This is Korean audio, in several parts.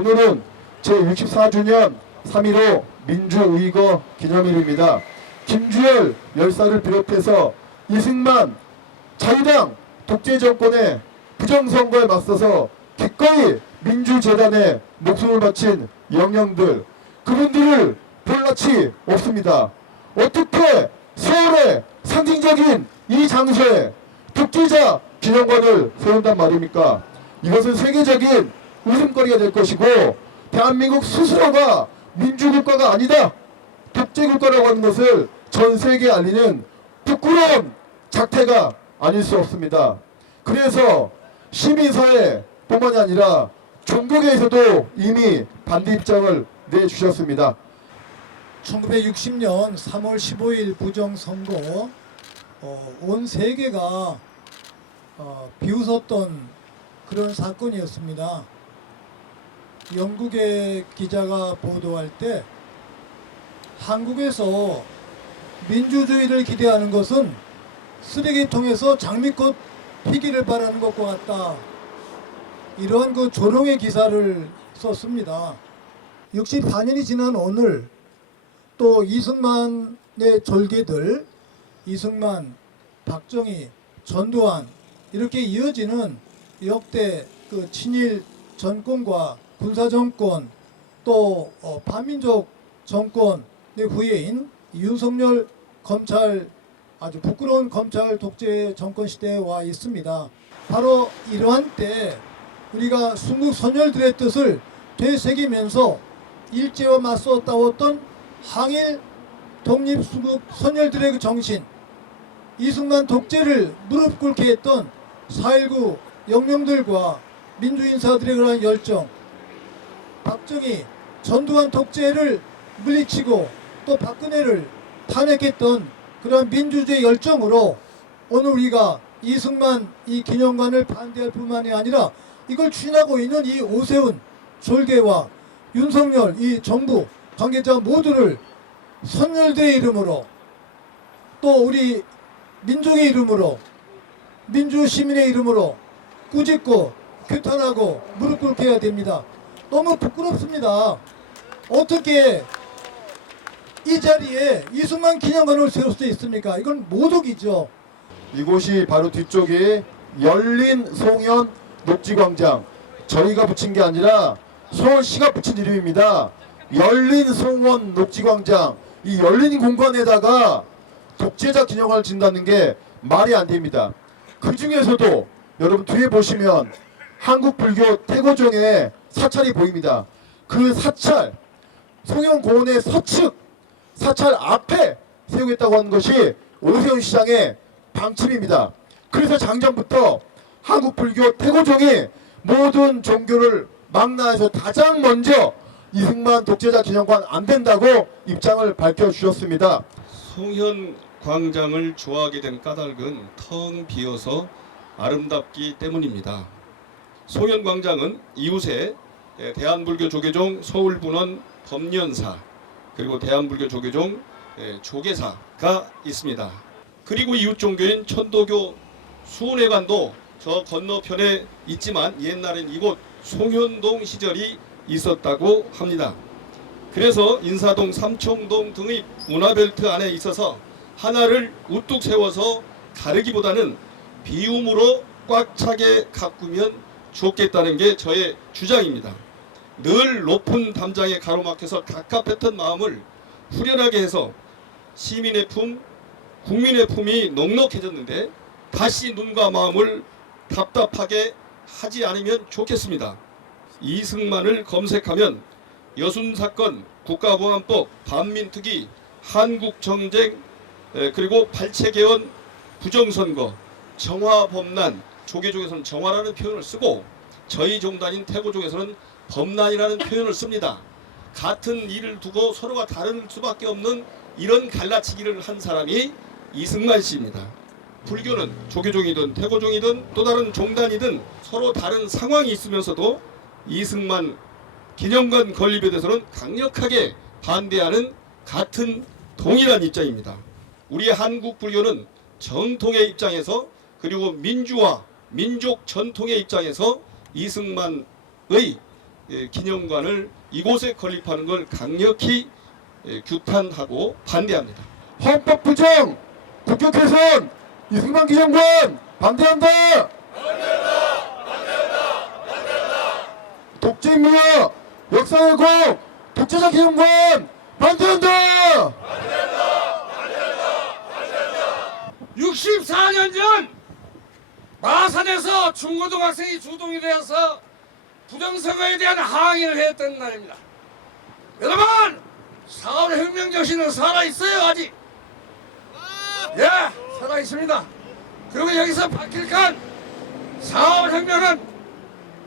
오늘은 제64주년 3.15 민주의거 기념일입니다. 김주열 열사를 비롯해서 이승만 자유당 독재정권의 부정선거에 맞서서 기꺼이 민주재단에 목숨을 바친 영령들, 그분들을 볼 낯이 없습니다. 어떻게 서울의 상징적인 이 장소에 독재자 기념관을 세운단 말입니까? 이것은 세계적인 웃음거리가 될 것이고, 대한민국 스스로가 민주국가가 아니다, 독재국가라고 하는 것을 전 세계에 알리는 부끄러운 작태가 아닐 수 없습니다. 그래서 시민사회뿐만이 아니라 종교계에서도 이미 반대 입장을 내주셨습니다. 1960년 3월 15일 부정선거, 온 세계가 비웃었던 그런 사건이었습니다. 영국의 기자가 보도할 때 한국에서 민주주의를 기대하는 것은 쓰레기통에서 장미꽃 피기를 바라는 것과 같다, 이러한 그 조롱의 기사를 썼습니다. 64년이 지난 오늘 또 이승만의 졸개들, 이승만, 박정희, 전두환, 이렇게 이어지는 역대 그 친일 정권과 군사정권, 또 반민족 정권의 후예인 윤석열 검찰, 아주 부끄러운 검찰 독재 정권 시대에 와 있습니다. 바로 이러한 때 우리가 순국 선열들의 뜻을 되새기면서 일제와 맞서 싸웠던 항일 독립 순국 선열들의 그 정신, 이승만 독재를 무릎 꿇게 했던 4.19 영령들과 민주인사들의 그러한 열정, 박정희, 전두환 독재를 물리치고 또 박근혜를 탄핵했던 그러한 민주주의 열정으로 오늘 우리가 이승만 이 기념관을 반대할 뿐만이 아니라 이걸 추진하고 있는 이 오세훈 졸개와 윤석열 이 정부 관계자 모두를 선열대의 이름으로, 또 우리 민족의 이름으로, 민주시민의 이름으로 꾸짖고 규탄하고 무릎 꿇게 해야 됩니다. 너무 부끄럽습니다. 어떻게 이 자리에 이승만 기념관을 세울 수 있습니까? 이건 모독이죠. 이곳이 바로 뒤쪽에 열린 송현 녹지광장, 저희가 붙인 게 아니라 서울시가 붙인 이름입니다. 열린 송원 녹지광장, 이 열린 공간에다가 독재자 기념관을 짓는다는 게 말이 안 됩니다. 그 중에서도 여러분 뒤에 보시면 한국불교 태고종의 사찰이 보입니다. 그 사찰, 송현고원의 서측 사찰 앞에 세우겠다고 하는 것이 오세훈 시장의 방침입니다. 그래서 작년부터 한국불교 태고종이 모든 종교를 망라해서 가장 먼저 이승만 독재자 기념관 안 된다고 입장을 밝혀주셨습니다. 송현 광장을 좋아하게 된 까닭은 텅 비어서 아름답기 때문입니다. 송현 광장은 이웃에 대한불교 조계종 서울분원 법련사, 그리고 대한불교 조계종 조계사가 있습니다. 그리고 이웃 종교인 천도교 수훈회관도 저 건너편에 있지만 옛날엔 이곳 송현동 시절이 있었다고 합니다. 그래서 인사동, 삼청동 등의 문화벨트 안에 있어서 하나를 우뚝 세워서 가르기보다는 비움으로 꽉 차게 가꾸면 좋겠다는 게 저의 주장입니다. 늘 높은 담장에 가로막혀서 갑갑했던 마음을 후련하게 해서 시민의 품, 국민의 품이 넉넉해졌는데 다시 눈과 마음을 답답하게 하지 않으면 좋겠습니다. 이승만을 검색하면 여순사건, 국가보안법, 반민특위, 한국정쟁, 그리고 발췌개헌, 부정선거, 정화범난, 조계종에서는 정화라는 표현을 쓰고 저희 종단인 태고종에서는 범난이라는 표현을 씁니다. 같은 일을 두고 서로가 다를 수밖에 없는 이런 갈라치기를 한 사람이 이승만 씨입니다. 불교는 조계종이든 태고종이든 또 다른 종단이든 서로 다른 상황이 있으면서도 이승만 기념관 건립에 대해서는 강력하게 반대하는 같은 동일한 입장입니다. 우리 한국 불교는 정통의 입장에서, 그리고 민주화, 민족 전통의 입장에서 이승만의 기념관을 이곳에 건립하는 걸 강력히 규탄하고 반대합니다. 헌법 부정, 국격 훼손, 이승만 기념관 반대한다. 독재 무효, 역사 왜곡, 독재자 기념관 반대한다. 64년 전 마산에서 중고등학생이 주동이 되어서 부정선거에 대한 항의를 했던 날입니다. 여러분, 4월 혁명 정신은 살아있어요 아직? 예, 살아있습니다. 그리고 여기서 박힐간 4월 혁명은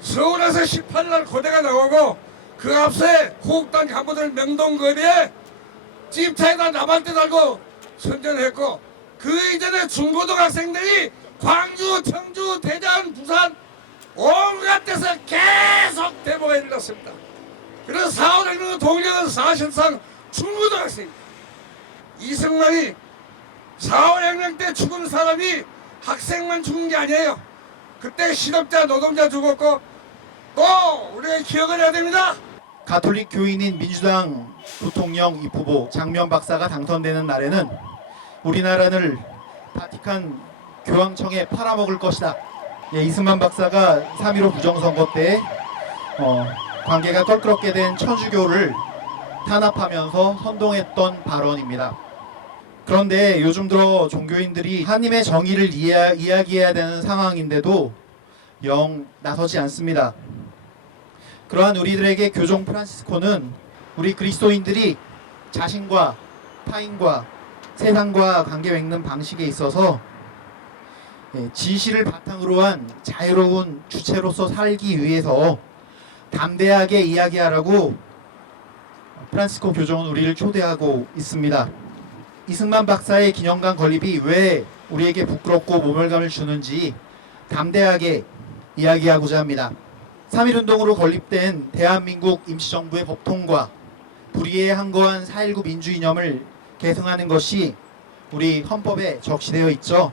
서울에서 18날 고대가 나오고 그 앞서에 호국당 간부들 명동거리에 집차에다 나발대 달고 선전했고 그 이전에 중고등학생들이 광주, 청주, 대전, 부산 온갖 데서 계속 대모가 일어났습니다. 그래서 4월 혁명의 동력은 사실상 중고등학생입니다. 이승만이 4월 혁명 때 죽은 사람이 학생만 죽은 게 아니에요. 그때 실업자, 노동자 죽었고 또 우리가 기억을 해야 됩니다. 가톨릭 교인인 민주당 부통령 입후보 장면 박사가 당선되는 날에는 우리나라를 바티칸 교황청에 팔아먹을 것이다. 이승만 박사가 3.15 부정선거 때 관계가 껄끄럽게 된 천주교를 탄압하면서 선동했던 발언입니다. 그런데 요즘 들어 종교인들이 하나님의 정의를 이야기해야 되는 상황인데도 영 나서지 않습니다. 그러한 우리들에게 교종 프란시스코는 우리 그리스도인들이 자신과 타인과 세상과 관계 맺는 방식에 있어서 진실을 바탕으로 한 자유로운 주체로서 살기 위해서 담대하게 이야기하라고 프란시스코 교종은 우리를 초대하고 있습니다. 이승만 박사의 기념관 건립이 왜 우리에게 부끄럽고 모멸감을 주는지 담대하게 이야기하고자 합니다. 3.1운동으로 건립된 대한민국 임시정부의 법통과 불의에 항거한 4.19 민주이념을 계승하는 것이 우리 헌법에 적시되어 있죠.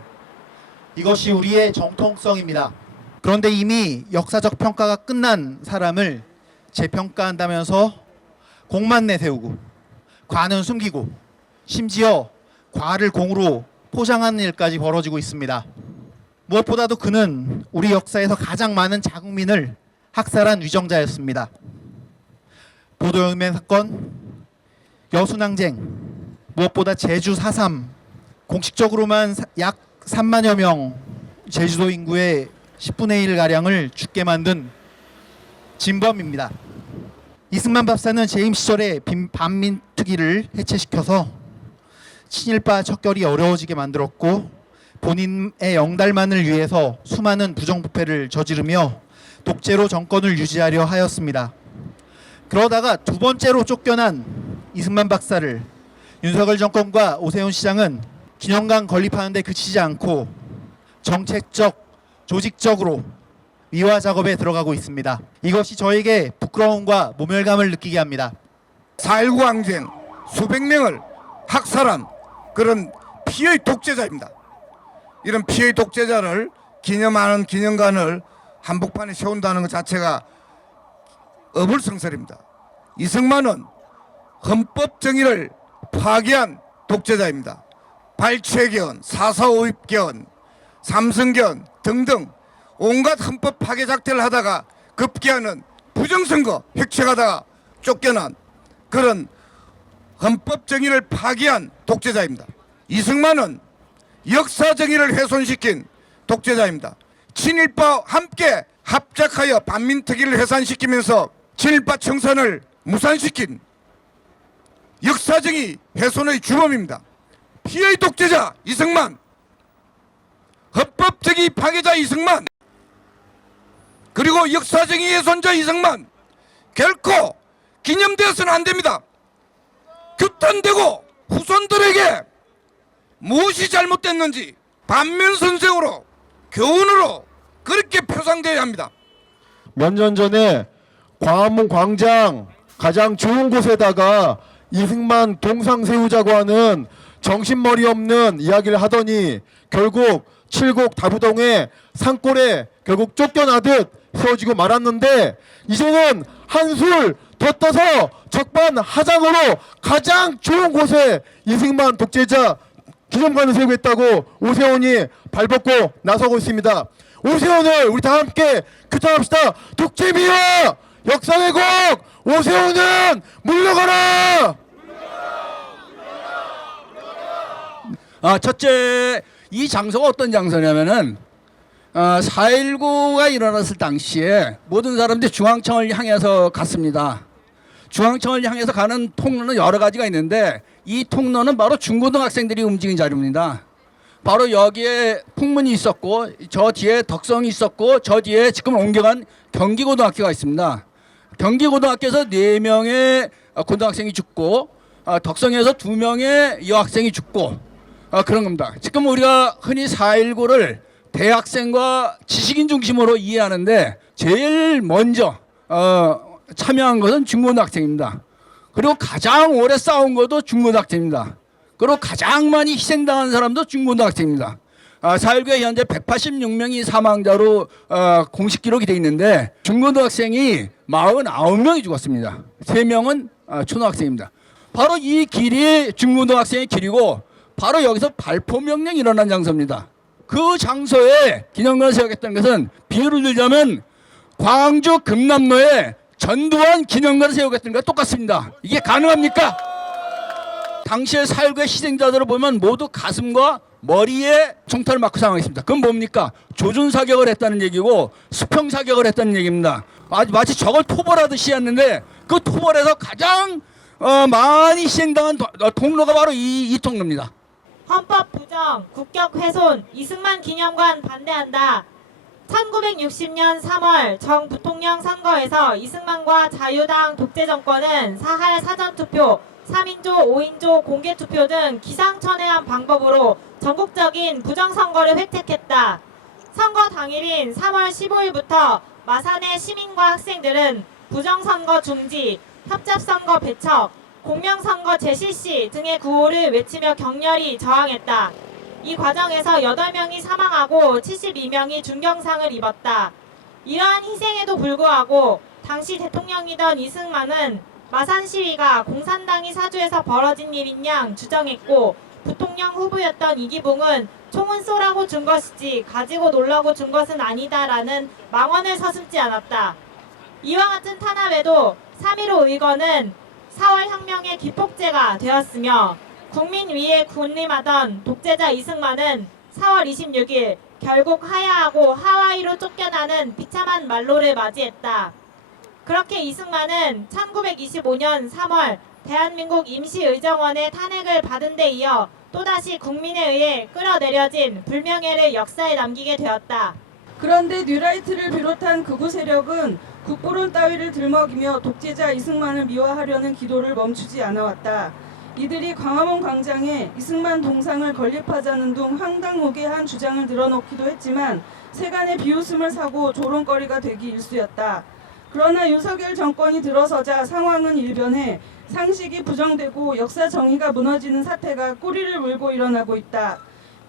이것이 우리의 정통성입니다. 그런데 이미 역사적 평가가 끝난 사람을 재평가한다면서 공만 내세우고 과는 숨기고 심지어 과를 공으로 포장하는 일까지 벌어지고 있습니다. 무엇보다도 그는 우리 역사에서 가장 많은 자국민을 학살한 위정자였습니다. 보도연맹 사건, 여순항쟁, 무엇보다 제주 4.3, 공식적으로만 약 3만여 명 제주도 인구의 10분의 1가량을 죽게 만든 진범입니다. 이승만 박사는 재임 시절에 반민특위를 해체시켜서 친일파 척결이 어려워지게 만들었고 본인의 영달만을 위해서 수많은 부정부패를 저지르며 독재로 정권을 유지하려 하였습니다. 그러다가 두 번째로 쫓겨난 이승만 박사를 윤석열 정권과 오세훈 시장은 기념관 건립하는 데 그치지 않고 정책적, 조직적으로 미화 작업에 들어가고 있습니다. 이것이 저에게 부끄러움과 모멸감을 느끼게 합니다. 4.19 항쟁 수백 명을 학살한 그런 피해의 독재자입니다. 이런 피해의 독재자를 기념하는 기념관을 한복판에 세운다는 것 자체가 어불성설입니다. 이승만은 헌법 정의를 파괴한 독재자입니다. 발췌견, 4.4.5입견, 삼성견 등등 온갖 헌법 파괴 작태를 하다가 급기야는 부정선거 획책하다가 쫓겨난 그런 헌법 정의를 파괴한 독재자입니다. 이승만은 역사 정의를 훼손시킨 독재자입니다. 친일파와 함께 합작하여 반민특위를 해산시키면서 친일파 청산을 무산시킨 역사정의 훼손의 주범입니다. 피해의 독재자 이승만, 헌법정의 파괴자 이승만, 그리고 역사정의 훼손자 이승만 결코 기념되어서는 안 됩니다. 규탄되고 후손들에게 무엇이 잘못됐는지 반면선생으로 교훈으로 그렇게 표상되어야 합니다. 몇 년 전에 광화문 광장 가장 좋은 곳에다가 이승만 동상 세우자고 하는 정신머리 없는 이야기를 하더니 결국 칠곡 다부동의 산골에 결국 쫓겨나듯 세워지고 말았는데 이제는 한술 더 떠서 적반하장으로 가장 좋은 곳에 이승만 독재자 기념관을 세우겠다고 오세훈이 발벗고 나서고 있습니다. 오세훈을 우리 다 함께 규탄합시다. 독재미와 역사 왜곡 오세훈은 물러가라. 첫째, 이 장소가 어떤 장소냐면은 4.19가 일어났을 당시에 모든 사람들이 중앙청을 향해서 갔습니다. 중앙청을 향해서 가는 통로는 여러 가지가 있는데 이 통로는 바로 중고등학생들이 움직인 자리입니다. 바로 여기에 풍문이 있었고 저 뒤에 덕성이 있었고 저 뒤에 지금 옮겨간 경기고등학교가 있습니다. 경기고등학교에서 4명의 고등학생이 죽고 덕성에서 2명의 여학생이 죽고 그런 겁니다. 지금 우리가 흔히 4.19를 대학생과 지식인 중심으로 이해하는데 제일 먼저 참여한 것은 중고등학생입니다. 그리고 가장 오래 싸운 것도 중고등학생입니다. 그리고 가장 많이 희생당한 사람도 중고등학생입니다. 4.19에 현재 186명이 사망자로 공식 기록이 되어 있는데 중고등학생이 49명이 죽었습니다. 3명은 초등학생입니다. 바로 이 길이 중고등학생의 길이고 바로 여기서 발포 명령이 일어난 장소입니다. 그 장소에 기념관을 세우겠다는 것은 비유를 들자면 광주 금남로에 전두환 기념관을 세우겠다는 것과 똑같습니다. 이게 가능합니까? 당시에 4.19의 희생자들을 보면 모두 가슴과 머리에 총탄을 맞고 사망했습니다. 그건 뭡니까? 조준사격을 했다는 얘기고 수평사격을 했다는 얘기입니다. 마치 저걸 토벌하듯이 했는데 그 토벌에서 가장 많이 희생당한 통로가 바로 이 통로입니다. 헌법 부정, 국격 훼손, 이승만 기념관 반대한다. 1960년 3월 정 부통령 선거에서 이승만과 자유당 독재 정권은 사할 사전투표, 3인조, 5인조 공개투표 등 기상천외한 방법으로 전국적인 부정선거를 획책했다. 선거 당일인 3월 15일부터 마산의 시민과 학생들은 부정선거 중지, 협잡선거 배척, 공명선거 재실시 등의 구호를 외치며 격렬히 저항했다. 이 과정에서 8명이 사망하고 72명이 중경상을 입었다. 이러한 희생에도 불구하고 당시 대통령이던 이승만은 마산 시위가 공산당이 사주해서 벌어진 일인 양 주장했고 부통령 후보였던 이기붕은 총은 쏘라고 준 것이지 가지고 놀라고 준 것은 아니다라는 망언을 서슴지 않았다. 이와 같은 탄압에도 3.15 의거는 4월 혁명의 기폭제가 되었으며 국민 위에 군림하던 독재자 이승만은 4월 26일 결국 하야하고 하와이로 쫓겨나는 비참한 말로를 맞이했다. 그렇게 이승만은 1925년 3월 대한민국 임시의정원의 탄핵을 받은 데 이어 또다시 국민에 의해 끌어내려진 불명예를 역사에 남기게 되었다. 그런데 뉴라이트를 비롯한 극우 세력은 국부론 따위를 들먹이며 독재자 이승만을 미화하려는 기도를 멈추지 않아왔다. 이들이 광화문 광장에 이승만 동상을 건립하자는 등 황당무계한 주장을 늘어놓기도 했지만 세간의 비웃음을 사고 조롱거리가 되기 일쑤였다. 그러나 윤석열 정권이 들어서자 상황은 일변해 상식이 부정되고 역사 정의가 무너지는 사태가 꼬리를 물고 일어나고 있다.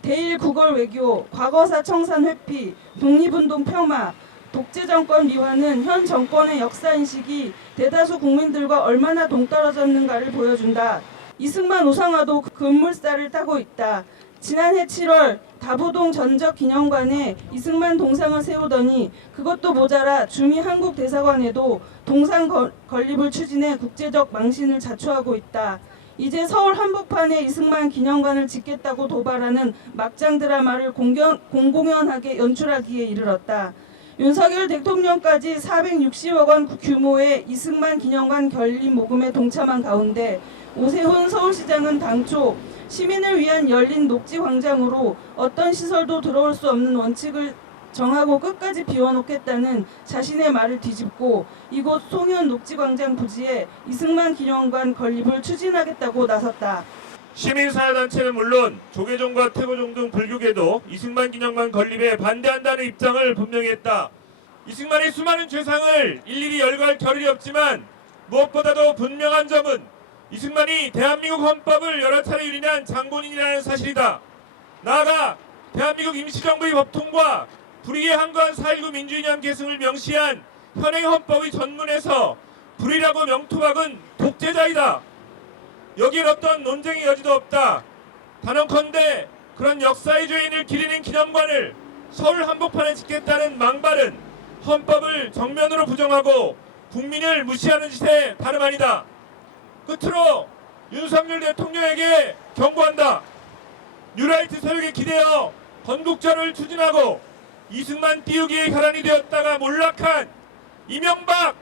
대일 구걸 외교, 과거사 청산 회피, 독립운동 폄하, 독재 정권 미화는 현 정권의 역사인식이 대다수 국민들과 얼마나 동떨어졌는가를 보여준다. 이승만 우상화도 급물살을 타고 있다. 지난해 7월 다부동 전적기념관에 이승만 동상을 세우더니 그것도 모자라 주미 한국대사관에도 동상 건립을 추진해 국제적 망신을 자초하고 있다. 이제 서울 한복판에 이승만 기념관을 짓겠다고 도발하는 막장 드라마를 공공연하게 연출하기에 이르렀다. 윤석열 대통령까지 460억 원 규모의 이승만 기념관 건립 모금에 동참한 가운데 오세훈 서울시장은 당초 시민을 위한 열린 녹지광장으로 어떤 시설도 들어올 수 없는 원칙을 정하고 끝까지 비워놓겠다는 자신의 말을 뒤집고 이곳 송현 녹지광장 부지에 이승만 기념관 건립을 추진하겠다고 나섰다. 시민사회단체는 물론 조계종과 태고종 등 불교계도 이승만 기념관 건립에 반대한다는 입장을 분명히 했다. 이승만의 수많은 죄상을 일일이 열거할 겨를이 없지만 무엇보다도 분명한 점은 이승만이 대한민국 헌법을 여러 차례 유린한 장본인이라는 사실이다. 나아가 대한민국 임시정부의 법통과 불의에 항거한 4.19 민주이념 계승을 명시한 현행 헌법의 전문에서 불이라고 명토박은 독재자이다. 여기엔 어떤 논쟁의 여지도 없다. 단언컨대 그런 역사의 죄인을 기리는 기념관을 서울 한복판에 짓겠다는 망발은 헌법을 정면으로 부정하고 국민을 무시하는 짓에 다름 아니다. 끝으로 윤석열 대통령에게 경고한다. 뉴라이트 세력에 기대어 건국절을 추진하고 이승만 띄우기의 혈안이 되었다가 몰락한 이명박,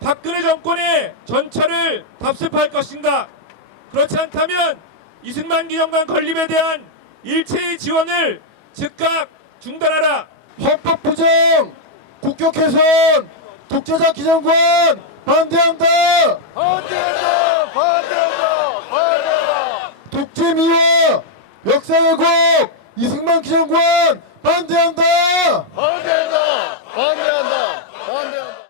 박근혜 정권의 전철을 답습할 것인가? 그렇지 않다면 이승만 기념관 건립에 대한 일체의 지원을 즉각 중단하라. 헌법 부정, 국격 훼손, 독재자 기념관 반대한다. 반대한다. 반대한다. 반대한다. 독재 미화, 역사 왜곡, 이승만 기념관 반대한다. 반대한다. 반대한다.